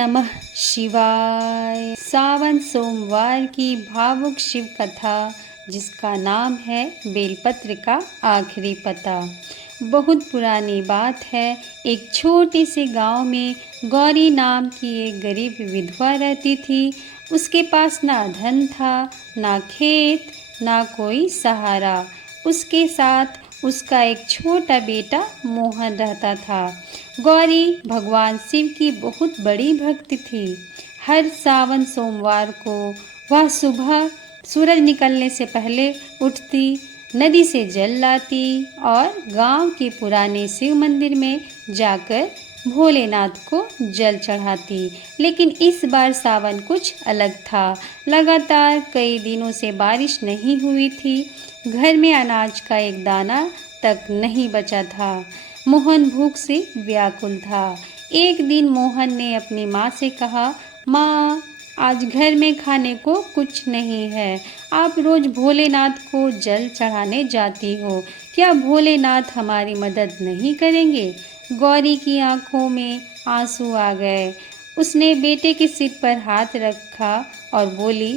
नमः शिवाय। सावन सोमवार की भावुक शिव कथा, जिसका नाम है बेलपत्र का आखिरी पता। बहुत पुरानी बात है। एक छोटे से गांव में गौरी नाम की एक गरीब विधवा रहती थी। उसके पास ना धन था, ना खेत, ना कोई सहारा। उसके साथ उसका एक छोटा बेटा मोहन रहता था। गौरी भगवान शिव की बहुत बड़ी भक्त थी। हर सावन सोमवार को वह सुबह सूरज निकलने से पहले उठती, नदी से जल लाती और गांव के पुराने शिव मंदिर में जाकर भोलेनाथ को जल चढ़ाती। लेकिन इस बार सावन कुछ अलग था। लगातार कई दिनों से बारिश नहीं हुई थी। घर में अनाज का एक दाना तक नहीं बचा था। मोहन भूख से व्याकुल था। एक दिन मोहन ने अपनी माँ से कहा, माँ, आज घर में खाने को कुछ नहीं है। आप रोज भोलेनाथ को जल चढ़ाने जाती हो, क्या भोलेनाथ हमारी मदद नहीं करेंगे? गौरी की आंखों में आंसू आ गए। उसने बेटे के सिर पर हाथ रखा और बोली,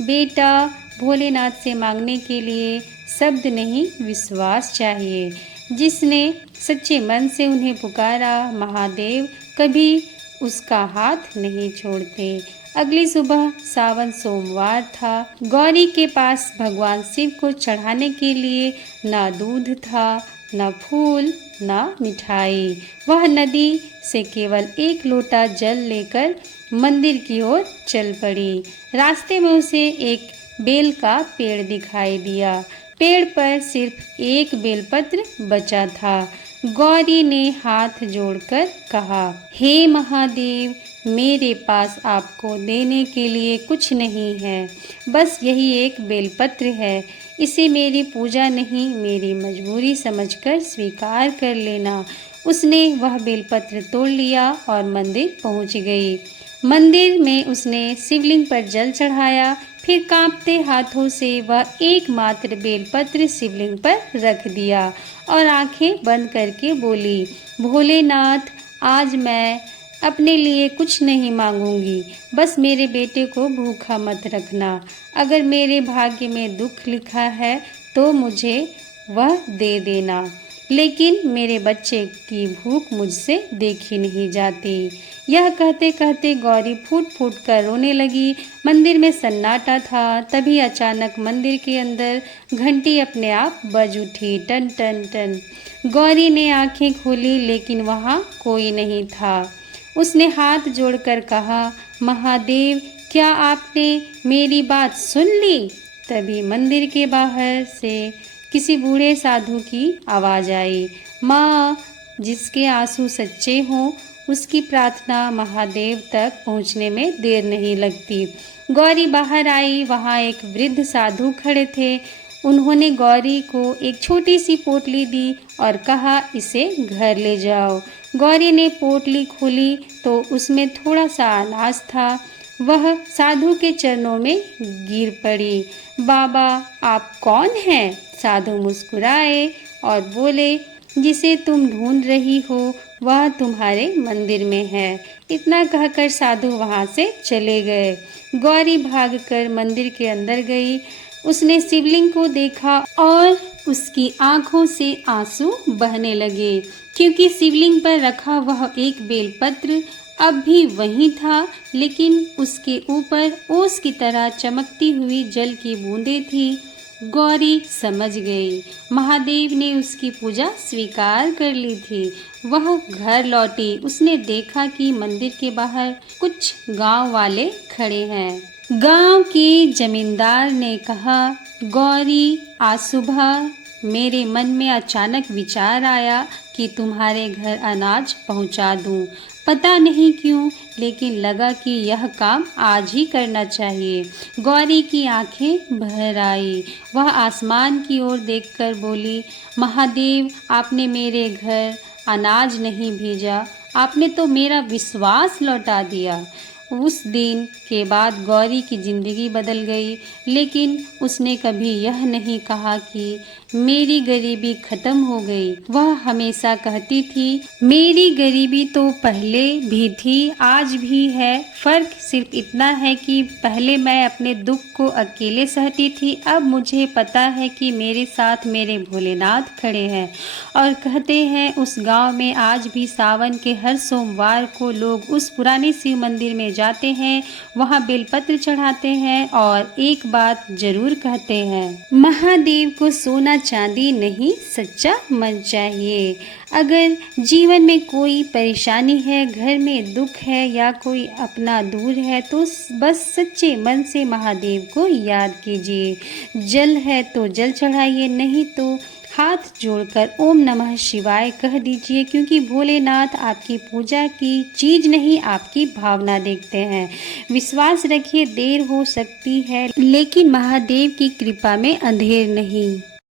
बेटा, भोलेनाथ से मांगने के लिए शब्द नहीं, विश्वास चाहिए। जिसने सच्चे मन से उन्हें पुकारा, महादेव कभी उसका हाथ नहीं छोड़ते। अगली सुबह सावन सोमवार था। गौरी के पास भगवान शिव को चढ़ाने के लिए ना दूध था, ना फूल, ना मिठाई। वह नदी से केवल एक लोटा जल लेकर मंदिर की ओर चल पड़ी। रास्ते में उसे एक बेल का पेड़ दिखाई दिया। पेड़ पर सिर्फ एक बेलपत्र बचा था। गौरी ने हाथ जोड़कर कहा, हे महादेव, मेरे पास आपको देने के लिए कुछ नहीं है, बस यही एक बेलपत्र है। इसे मेरी पूजा नहीं, मेरी मजबूरी समझकर स्वीकार कर लेना। उसने वह बेलपत्र तोड़ लिया और मंदिर पहुंच गई। मंदिर में उसने शिवलिंग पर जल चढ़ाया। फिर कांपते हाथों से वह एकमात्र बेलपत्र शिवलिंग पर रख दिया और आंखें बंद करके बोली, भोलेनाथ, आज मैं अपने लिए कुछ नहीं मांगूंगी, बस मेरे बेटे को भूखा मत रखना। अगर मेरे भाग्य में दुख लिखा है तो मुझे वह दे देना, लेकिन मेरे बच्चे की भूख मुझसे देखी नहीं जाती। यह कहते कहते गौरी फूट फूट कर रोने लगी। मंदिर में सन्नाटा था। तभी अचानक मंदिर के अंदर घंटी अपने आप बज उठी, टन टन टन। गौरी ने आंखें खोली, लेकिन वहाँ कोई नहीं था। उसने हाथ जोड़कर कहा, महादेव, क्या आपने मेरी बात सुन ली? तभी मंदिर के बाहर से किसी बूढ़े साधु की आवाज़ आई, माँ, जिसके आंसू सच्चे हों उसकी प्रार्थना महादेव तक पहुँचने में देर नहीं लगती। गौरी बाहर आई। वहाँ एक वृद्ध साधु खड़े थे। उन्होंने गौरी को एक छोटी सी पोटली दी और कहा, इसे घर ले जाओ। गौरी ने पोटली खोली तो उसमें थोड़ा सा अनाज था। वह साधु के चरणों में गिर पड़ी। बाबा, आप कौन हैं? साधु मुस्कुराए और बोले, जिसे तुम ढूंढ रही हो वह तुम्हारे मंदिर में है। इतना कहकर साधु वहां से चले गए। गौरी भागकर मंदिर के अंदर गई। उसने शिवलिंग को देखा और उसकी आंखों से आंसू बहने लगे, क्योंकि शिवलिंग पर रखा वह एक बेलपत्र अब भी वहीं था, लेकिन उसके ऊपर ओस की तरह चमकती हुई जल की बूंदें थी। गौरी समझ गई, महादेव ने उसकी पूजा स्वीकार कर ली थी। वह घर लौटी। उसने देखा कि मंदिर के बाहर कुछ गांव वाले खड़े हैं। गांव के जमींदार ने कहा, गौरी, आज सुबह मेरे मन में अचानक विचार आया कि तुम्हारे घर अनाज पहुंचा दूं। पता नहीं क्यों, लेकिन लगा कि यह काम आज ही करना चाहिए। गौरी की आंखें भर आई। वह आसमान की ओर देखकर बोली, महादेव, आपने मेरे घर अनाज नहीं भेजा, आपने तो मेरा विश्वास लौटा दिया। उस दिन के बाद गौरी की जिंदगी बदल गई, लेकिन उसने कभी यह नहीं कहा कि मेरी गरीबी खत्म हो गई। वह हमेशा कहती थी, मेरी गरीबी तो पहले भी थी, आज भी है। फर्क सिर्फ इतना है कि पहले मैं अपने दुख को अकेले सहती थी, अब मुझे पता है कि मेरे साथ मेरे भोलेनाथ खड़े हैं। और कहते हैं उस गांव में आज भी सावन के हर सोमवार को लोग उस पुराने शिव मंदिर में जाते हैं, वहां बेलपत्र चढ़ाते हैं और एक बात जरूर कहते हैं, महादेव को सोना चांदी नहीं, सच्चा मन चाहिए। अगर जीवन में कोई परेशानी है, घर में दुख है या कोई अपना दूर है, तो बस सच्चे मन से महादेव को याद कीजिए। जल है तो जल चढ़ाइए, नहीं तो हाथ जोड़कर ओम नमः शिवाय कह दीजिए, क्योंकि भोलेनाथ आपकी पूजा की चीज नहीं, आपकी भावना देखते हैं। विश्वास रखिए, देर हो सकती है लेकिन महादेव की कृपा में अंधेर नहीं।